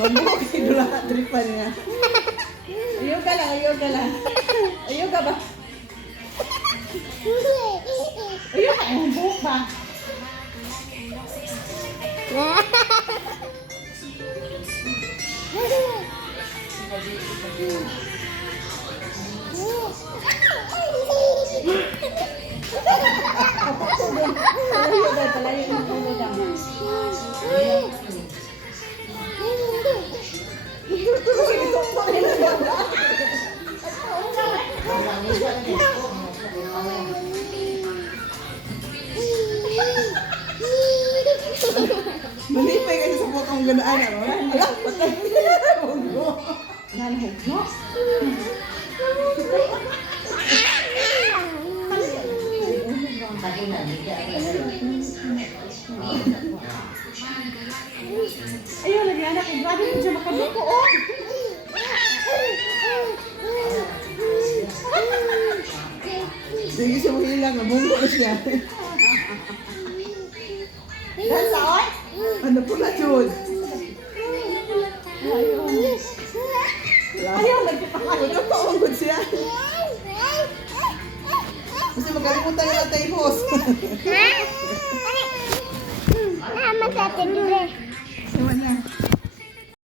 Buhok idula tripan niya. Ayaw ka lang, ayaw ka lang. Ayaw ka ba? Ayaw ka, ang buhok ba? Talayo ng ulo lang. Malipay kasi sa bukang ganaan. Ala, patay. Hugo. Nanahog mo. Ayaw, lagi anak ko. Grabe ko siya makabuko, oh. Sige siya mahilang. Munggo na siya. Dan saon? Ano po na, Jun? Ayaw, nagpapakain. Ayaw pa, ungod siya. Kasi magkalimutan na natin yung host. Mama, sa atin, Sawa na.